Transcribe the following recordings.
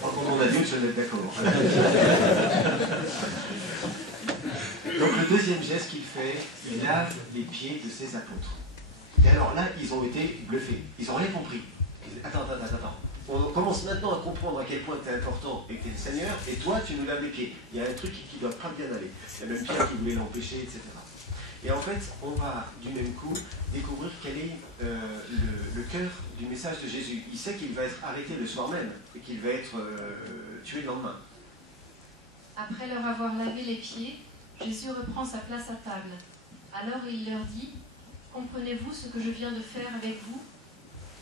Quand on a Dieu, je vais être d'accord. Donc le deuxième geste qu'il fait, il lave les pieds de ses apôtres. Et alors là, ils ont été bluffés. Ils n'ont rien compris. Ils disent, attends. On commence maintenant à comprendre à quel point tu es important et que tu es le Seigneur, et toi, tu nous laves les pieds. Il y a un truc qui ne doit pas bien aller. Il y a même Pierre qui voulait l'empêcher, etc. Et en fait, on va du même coup découvrir quel est le cœur du message de Jésus. Il sait qu'il va être arrêté le soir même et qu'il va être tué le lendemain. Après leur avoir lavé les pieds, Jésus reprend sa place à table. Alors il leur dit, « Comprenez-vous ce que je viens de faire avec vous?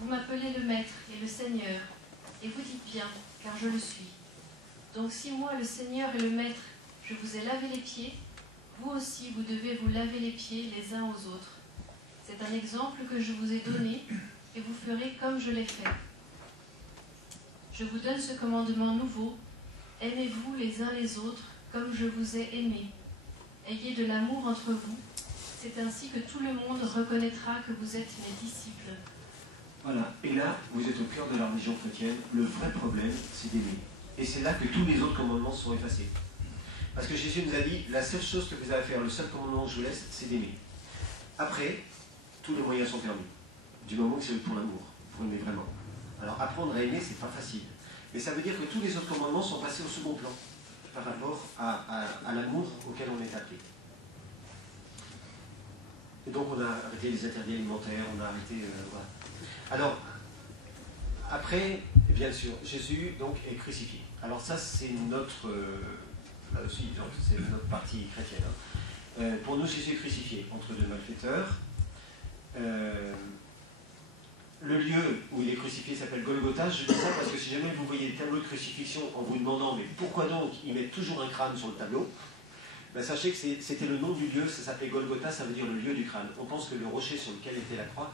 Vous m'appelez le Maître et le Seigneur, et vous dites bien, car je le suis. Donc si moi, le Seigneur et le Maître, je vous ai lavé les pieds, vous aussi vous devez vous laver les pieds les uns aux autres. C'est un exemple que je vous ai donné, et vous ferez comme je l'ai fait. Je vous donne ce commandement nouveau, aimez-vous les uns les autres comme je vous ai aimés. Ayez de l'amour entre vous, c'est ainsi que tout le monde reconnaîtra que vous êtes mes disciples. » Voilà, et là, vous êtes au cœur de la religion chrétienne. Le vrai problème, c'est d'aimer. Et c'est là que tous les autres commandements sont effacés. Parce que Jésus nous a dit, la seule chose que vous avez à faire, le seul commandement que je vous laisse, c'est d'aimer. Après, tous les moyens sont permis. Du moment que c'est pour l'amour, pour aimer vraiment. Alors apprendre à aimer, c'est pas facile. Mais ça veut dire que tous les autres commandements sont passés au second plan par rapport à l'amour auquel on est appelé. Et donc on a arrêté les interdits alimentaires, on a arrêté... voilà. Alors, après, bien sûr, Jésus donc est crucifié. Alors ça, c'est notre... là aussi, c'est notre partie chrétienne. Hein. Pour nous, Jésus est crucifié entre deux malfaiteurs. Le lieu où il est crucifié s'appelle Golgotha. Je dis ça parce que si jamais vous voyez des tableaux de crucifixion en vous demandant mais pourquoi donc ils mettent toujours un crâne sur le tableau, ben sachez que c'était le nom du lieu, ça s'appelait Golgotha, ça veut dire le lieu du crâne. On pense que le rocher sur lequel était la croix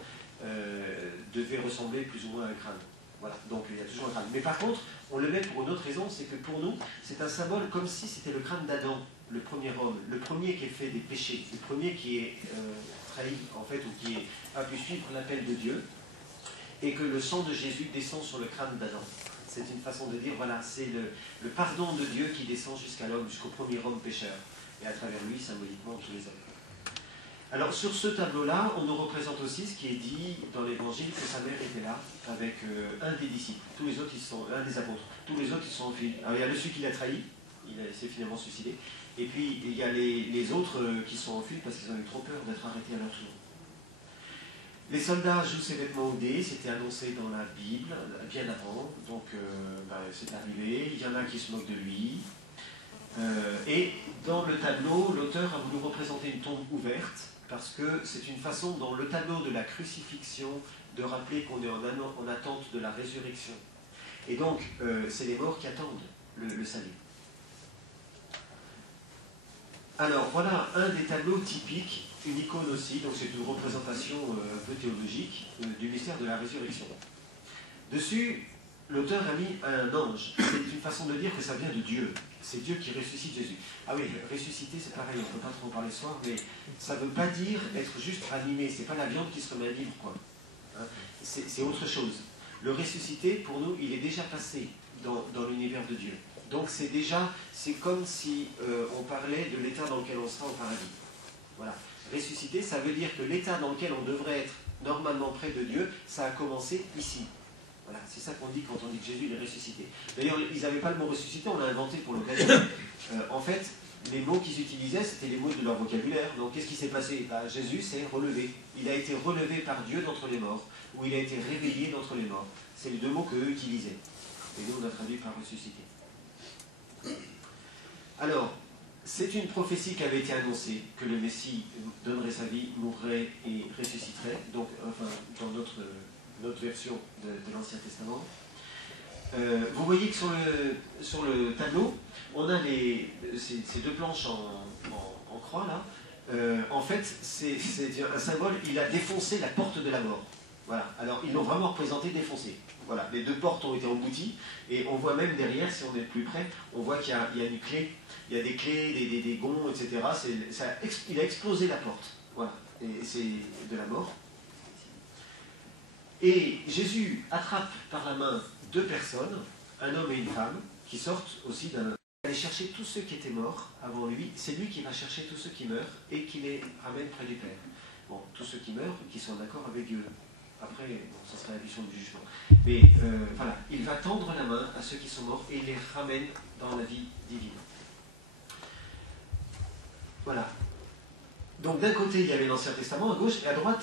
devait ressembler plus ou moins à un crâne. Voilà, donc il y a toujours un crâne. Mais par contre, on le met pour une autre raison, c'est que pour nous, c'est un symbole comme si c'était le crâne d'Adam, le premier homme, le premier qui ait fait des péchés, le premier qui est trahi, en fait, ou qui a pu suivre l'appel de Dieu, et que le sang de Jésus descend sur le crâne d'Adam. C'est une façon de dire, voilà, c'est le pardon de Dieu qui descend jusqu'à l'homme, jusqu'au premier homme pécheur, et à travers lui, symboliquement, tous les hommes. Alors, sur ce tableau-là, on nous représente aussi ce qui est dit dans l'Évangile, que sa mère était là, avec un des disciples. Tous les autres, ils sont, un des apôtres. Tous les autres, ils sont enfuis. Alors, il y a celui qui l'a trahi, il s'est finalement suicidé, et puis il y a les autres qui sont enfuis parce qu'ils ont eu trop peur d'être arrêtés à leur tour. Les soldats jouent ses vêtements oudés, c'était annoncé dans la Bible, bien avant, donc c'est arrivé, il y en a qui se moquent de lui. Et dans le tableau, l'auteur a voulu représenter une tombe ouverte, parce que c'est une façon dans le tableau de la crucifixion de rappeler qu'on est en attente de la résurrection. Et donc, c'est les morts qui attendent le salut. Alors, voilà un des tableaux typiques, une icône aussi, donc c'est une représentation un peu théologique du mystère de la résurrection. Dessus, l'auteur a mis un ange. C'est une façon de dire que ça vient de Dieu. C'est Dieu qui ressuscite Jésus. Ah oui, ressusciter, c'est pareil, on ne peut pas trop en parler ce soir, mais ça ne veut pas dire être juste animé. C'est pas la viande qui se remet à vivre, quoi. Hein, c'est autre chose. Le ressuscité, pour nous, il est déjà passé dans l'univers de Dieu. Donc c'est comme si on parlait de l'état dans lequel on sera au paradis. Voilà. Ressuscité, ça veut dire que l'état dans lequel on devrait être normalement près de Dieu, ça a commencé ici. Voilà, c'est ça qu'on dit quand on dit que Jésus est ressuscité. D'ailleurs, ils n'avaient pas le mot ressuscité, on l'a inventé pour l'occasion. En fait, les mots qu'ils utilisaient, c'était les mots de leur vocabulaire. Donc, qu'est-ce qui s'est passé? Jésus s'est relevé. Il a été relevé par Dieu d'entre les morts, ou il a été réveillé d'entre les morts. C'est les deux mots qu'eux utilisaient. Et nous, on a traduit par ressuscité. Alors, c'est une prophétie qui avait été annoncée, que le Messie donnerait sa vie, mourrait et ressusciterait, donc, enfin, dans notre version de l'Ancien Testament. Vous voyez que sur le tableau, on a ces deux planches en croix, là. En fait, c'est un symbole, il a défoncé la porte de la mort. Voilà. Alors, ils l'ont vraiment représenté défoncé. Voilà. Les deux portes ont été embouties, et on voit même derrière, si on est plus près, on voit qu'il y a une clé, il y a des clés, des gonds, etc. Il a explosé la porte. Voilà. Et c'est de la mort. Et Jésus attrape par la main deux personnes, un homme et une femme, qui sortent aussi d'un... aller chercher tous ceux qui étaient morts avant lui. C'est lui qui va chercher tous ceux qui meurent et qui les ramène près du Père. Bon, tous ceux qui meurent, qui sont d'accord avec Dieu. Après, bon, ça sera la vision du jugement. Mais voilà, il va tendre la main à ceux qui sont morts et il les ramène dans la vie divine. Voilà. Donc d'un côté, il y avait l'Ancien Testament, à gauche, et à droite,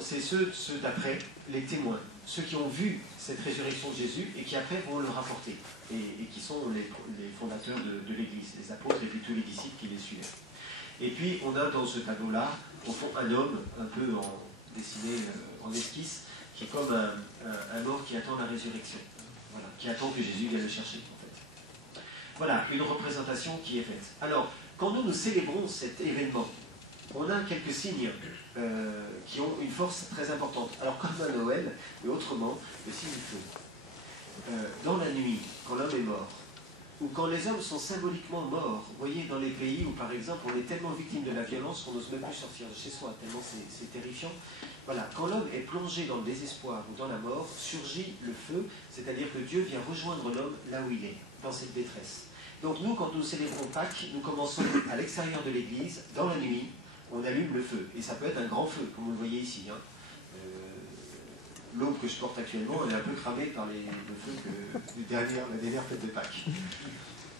c'est ceux d'après, les témoins. Ceux qui ont vu cette résurrection de Jésus et qui après vont le rapporter. Et qui sont les fondateurs de l'Église, les apôtres et puis tous les disciples qui les suivaient. Et puis on a dans ce tableau-là, au fond, un homme, un peu dessiné en esquisse, qui est comme un mort qui attend la résurrection. Voilà, qui attend que Jésus vienne le chercher, en fait. Voilà, une représentation qui est faite. Alors, quand nous célébrons cet événement, on a quelques signes qui ont une force très importante. Alors, comme à Noël, mais autrement, le signe du feu. Dans la nuit, quand l'homme est mort, ou quand les hommes sont symboliquement morts, vous voyez, dans les pays où, par exemple, on est tellement victime de la violence qu'on n'ose même plus sortir de chez soi, tellement c'est terrifiant. Voilà, quand l'homme est plongé dans le désespoir ou dans la mort, surgit le feu, c'est-à-dire que Dieu vient rejoindre l'homme là où il est, dans cette détresse. Donc nous, quand nous célébrons Pâques, nous commençons à l'extérieur de l'église, dans la nuit, on allume le feu. Et ça peut être un grand feu, comme vous le voyez ici. Hein. L'aube que je porte actuellement, elle est un peu cramée par le feu de la dernière fête de Pâques.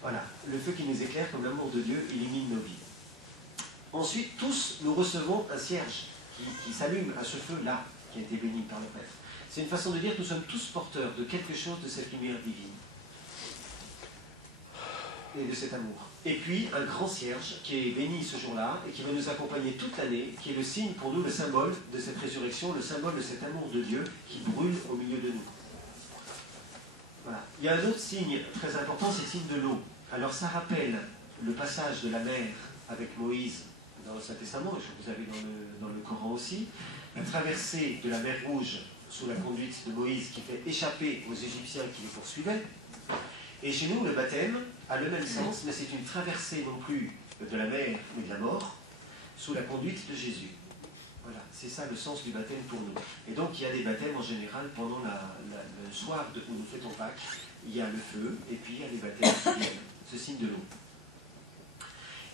Voilà, le feu qui nous éclaire comme l'amour de Dieu illumine nos vies. Ensuite, tous, nous recevons un cierge qui s'allume à ce feu-là, qui a été béni par le Père. C'est une façon de dire que nous sommes tous porteurs de quelque chose de cette lumière divine et de cet amour. Et puis, un grand cierge qui est béni ce jour-là et qui va nous accompagner toute l'année, qui est le signe pour nous, le symbole de cette résurrection, le symbole de cet amour de Dieu qui brûle au milieu de nous. Voilà. Il y a un autre signe très important, c'est le signe de l'eau. Alors ça rappelle le passage de la mer avec Moïse dans le Saint-Testament, et je vous avez dans le Coran aussi, la traversée de la mer Rouge sous la conduite de Moïse qui fait échapper aux Égyptiens qui les poursuivaient. Et chez nous, le baptême a le même sens, mais c'est une traversée non plus de la mer, mais de la mort, sous la conduite de Jésus. Voilà, c'est ça le sens du baptême pour nous. Et donc, il y a des baptêmes en général pendant le soir où nous fêtons Pâques. Il y a le feu, et puis il y a les baptêmes qui viennent, ce signe de l'eau.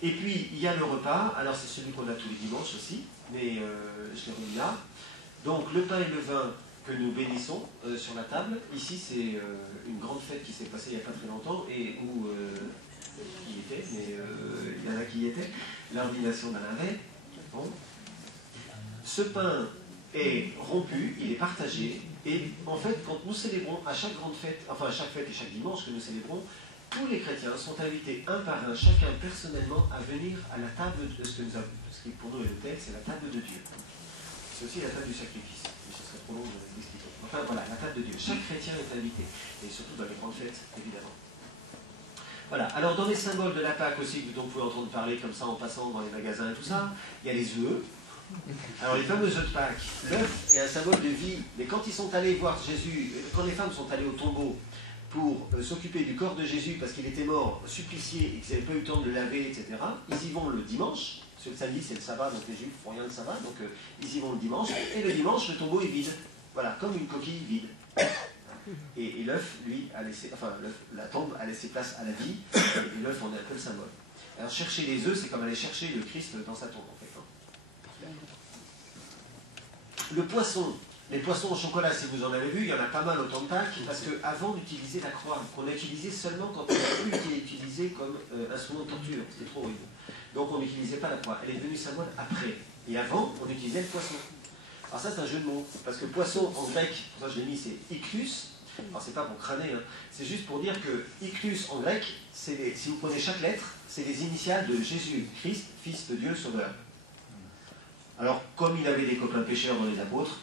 Et puis, il y a le repas. Alors, c'est celui qu'on a tous les dimanches aussi, mais je l'ai remis là. Donc, le pain et le vin que nous bénissons sur la table. Ici, c'est une grande fête qui s'est passée il n'y a pas très longtemps et où qui y était, mais il y en a qui y étaient, l'ordination d'Alain Ray. Bon. Ce pain est rompu, il est partagé, et en fait, quand nous célébrons à chaque grande fête, enfin à chaque fête et chaque dimanche que nous célébrons, tous les chrétiens sont invités un par un, chacun personnellement, à venir à la table de ce que nous avons, ce qui pour nous est l'autel, c'est la table de Dieu. C'est aussi la table du sacrifice. Ce serait trop long d'expliquer. Enfin voilà, la table de Dieu. Chaque chrétien est invité. Et surtout dans les grandes fêtes, évidemment. Voilà. Alors dans les symboles de la Pâque aussi, dont vous pouvez entendre parler comme ça en passant dans les magasins et tout ça, il y a les œufs. Alors les fameux œufs de Pâques, l'œuf est un symbole de vie. Mais quand ils sont allés voir Jésus, quand les femmes sont allées au tombeau pour s'occuper du corps de Jésus parce qu'il était mort, supplicié et qu'ils n'avaient pas eu le temps de le laver, etc., ils y vont le dimanche. Parce que le samedi c'est le sabbat, donc les juifs ne font rien de sabbat, donc ils y vont le dimanche. Et le dimanche, le tombeau est vide. Voilà, comme une coquille vide. Et l'œuf, lui, a laissé, enfin, la tombe a laissé place à la vie, et l'œuf en est un peu le symbole. Alors chercher les œufs, c'est comme aller chercher le Christ dans sa tombe, en fait. Le poisson, les poissons au chocolat, si vous en avez vu, il y en a pas mal au temps de Pâques, parce qu'avant d'utiliser la croix, qu'on a utilisé seulement quand on a pu été utilisé comme instrument de torture, c'était trop horrible. Donc on n'utilisait pas la croix, elle est devenue symbole après. Et avant, on utilisait le poisson. Alors ça c'est un jeu de mots, parce que poisson en grec, pour ça je l'ai mis, c'est iklus. Alors c'est pas pour crâner, hein. C'est juste pour dire que iklus en grec, si vous prenez chaque lettre, c'est les initiales de Jésus, Christ, Fils de Dieu, Sauveur. Alors comme il avait des copains pêcheurs dans les apôtres,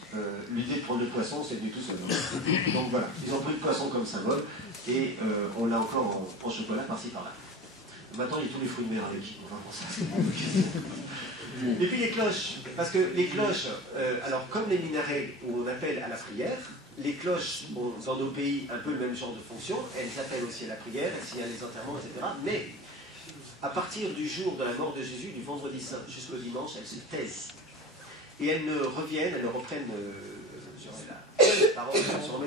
l'idée de prendre le poisson c'est venu tout seul. Hein. Donc voilà, ils ont pris le poisson comme symbole, et on l'a encore en chocolat par-ci par-là. Maintenant il y a tous les fruits de mer avec, enfin pour ça c'est bon. Et puis les cloches, parce que les cloches, alors comme les minarets où on appelle à la prière, les cloches ont dans nos pays un peu le même genre de fonction, elles appellent aussi à la prière, elles signalent les enterrements, etc. Mais à partir du jour de la mort de Jésus, du vendredi saint jusqu'au dimanche, elles se taisent. Et elles ne reviennent, elles ne reprennent parole, se remettre